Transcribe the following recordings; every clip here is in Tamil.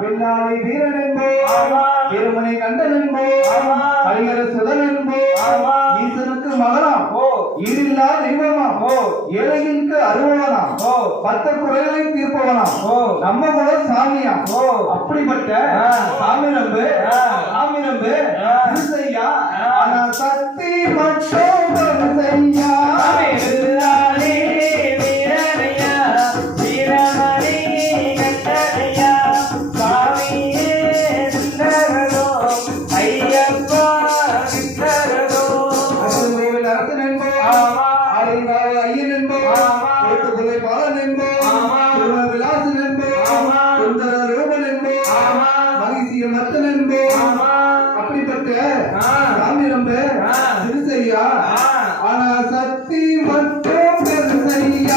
வெள்ளாளி வீரன் என்போ திருமணி கண்டன் என்போ ஹரிஹர சுதன் என்போ ஈசனுக்கு மகனாம் ஈடில்லா தெய்வமாம் ஏழைகளுக்கு அருள்வனாம் 10 குறைகளை தீர்ப்பவனாம் நம்ம கூட சாமியாம் அப்படிப்பட்ட சாமி நம்பு ஐயா ஆனா சக்தி மட்டும் ஐயா அப்படிப்பட்ட சாமி நம்ப திருசையா ஆனா சக்தி மட்டும் பெருசையா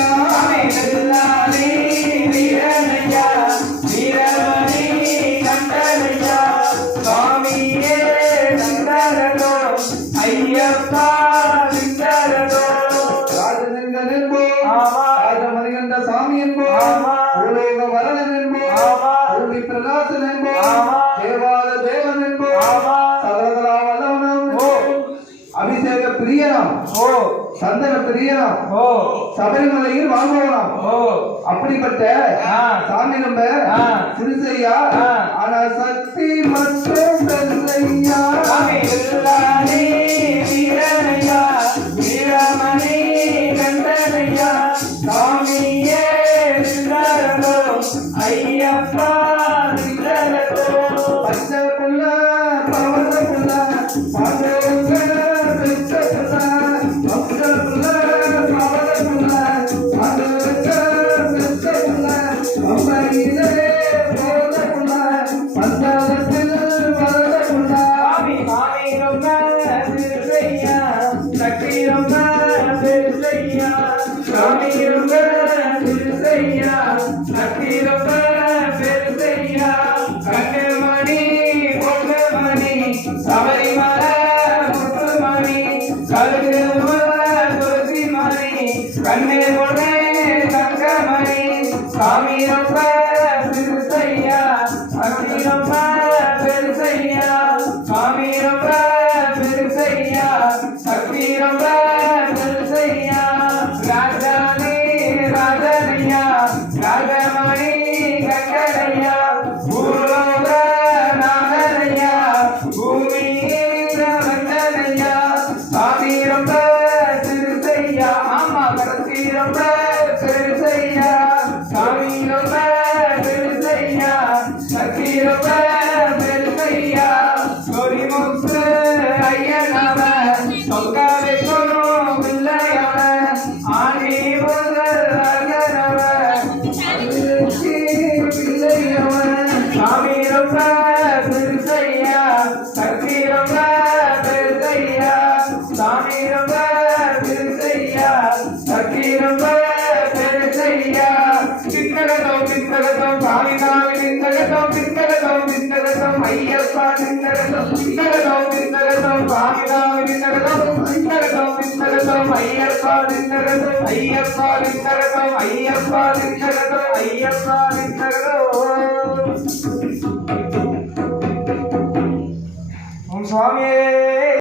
ஐயப்பா ராஜலிங்கன் என்போ ராஜமணிகண்ட சாமி என்போ உலோக வரலன் என்போ அருளி பிரகாசன் என்போ தேவாத தேவன் என்போ சகலகலா வல்லவனம் அபிஷேக பிரியனம் சந்தன பிரியனம் சபரிமலையில் வாழ்பவனம் அப்படிப்பட்ட சாமி நம்ப திருசையா ஆனா சக்தி மற்றும் பெருசையா ஐயப்பா பச்சை புள்ள பவள புள்ள பாதவுங்க பெற்ற புள்ள பச்சை புள்ள பவள புள்ள பாதவுங்க பெற்ற புள்ள அம்மையிலே போல புள்ள பந்தத்தில் வளர புள்ள மாமி ரொம்ப திருசையா சக்தி ரொம்ப திருசையா சாமி ரொம்ப திருசையா சக்தி ரொம்ப பெருசையா கண்ணுமணி பொண்ணுமணி சபரிமல முத்துமணி கழுகுமணி கண்ணு பொண்ணு தங்கமணி சாமி ரொம்ப பெருசையா சக்தி ரொம்ப பெருசையா சாமி ரொம்ப பெருசையா சக்தி ரொம்ப பெருசையா ராஜானே ராஜனையா ராஜமணி கங்கரையா பூலோக நாகரையா பூமியில வந்தனையா சாமி ரொம்ப திருசையா ஆமா கடைசி ரொம்ப பெருசையா சாமி ரொம்ப பெருசையா சக்தி ரொம்ப பெருசையா சொரிமுத்து ஐயனவ சொக்க வைக்கணும் பிள்ளையவ ஆணி முதல் அகனவ சாமி ரொம்ப பெருசையா சக்தி ரொம்ப பெருசையா சாமி ரொம்ப பெருசையா சக்தி ரொம்ப பெருசையா திண்டகதம் சாமி நாமி திண்டகதம் ஐயப்பா திண்டகதம் சாமி நாமி திண்டகதம் ஐயப்பா திண்டகதம் ஐயப்பா திண்டகதம் ஓம் சுவாமியே